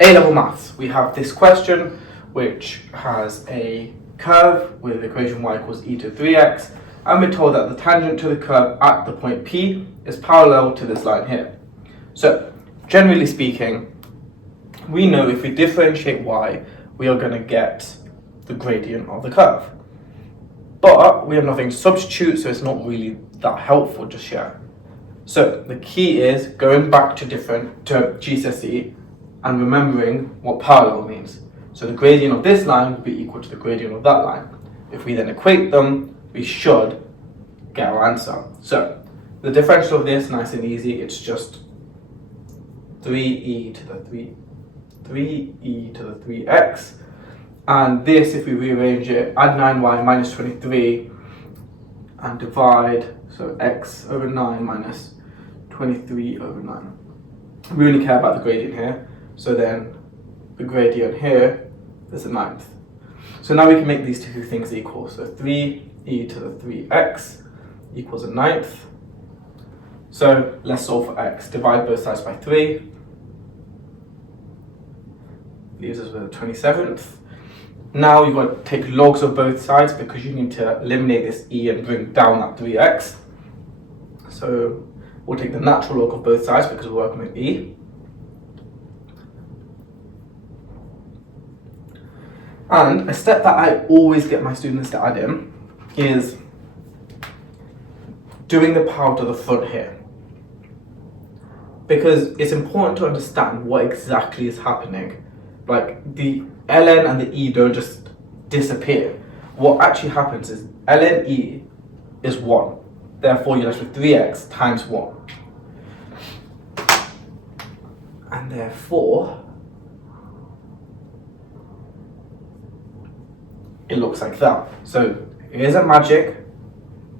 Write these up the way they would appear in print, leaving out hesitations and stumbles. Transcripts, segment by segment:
A-level maths, we have this question which has a curve with the equation y equals e to 3x, and we're told that the tangent to the curve at the point P is parallel to this line here. So, generally speaking, we know if we differentiate y, we are going to get the gradient of the curve. But we have nothing to substitute, so it's not really that helpful just yet. So the key is going back to GCSE and remembering what parallel means. So the gradient of this line will be equal to the gradient of that line. If we then equate them, we should get our answer. So the differential of this, nice and easy, it's just 3e to the 3x. And this, if we rearrange it, add 9y minus 23 and divide, so x over 9 minus 23 over 9. We only care about the gradient here, so then the gradient here is a ninth. So now we can make these two things equal. So 3e to the 3x equals a ninth. So let's solve for x. Divide both sides by 3. Leaves us with a 27th. Now you've got to take logs of both sides because you need to eliminate this e and bring down that 3x. So we'll take the natural log of both sides because we're working with e. And a step that I always get my students to add in is doing the power to the front here. Because it's important to understand what exactly is happening. Like the ln and the e don't just disappear. What actually happens is ln e is 1. Therefore you're left with 3x times 1. And therefore it looks like that. So it isn't magic.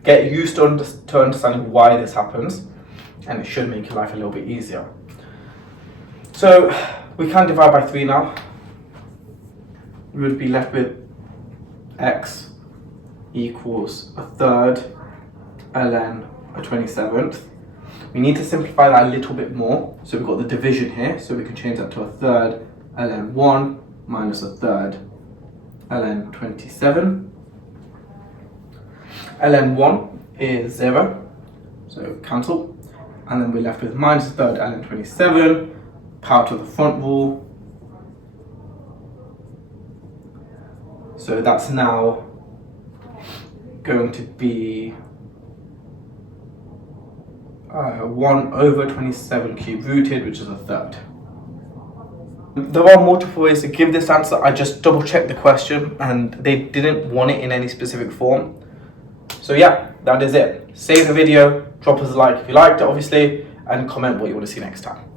Get used to understanding why this happens, and it should make your life a little bit easier. So we can divide by 3 now. We would be left with x equals a third ln a 27th. We need to simplify that a little bit more. So we've got the division here, so we can change that to a third ln 1 minus a third ln 27. ln 1 is 0, so cancel. And then we're left with minus a third ln 27, power to the front rule. So that's now going to be 1 over 27 cube rooted, which is a third. There are multiple ways to give this answer. I just double checked the question and they didn't want it in any specific form. So yeah, that is it. Save the video, drop us a like if you liked it obviously, and comment what you want to see next time.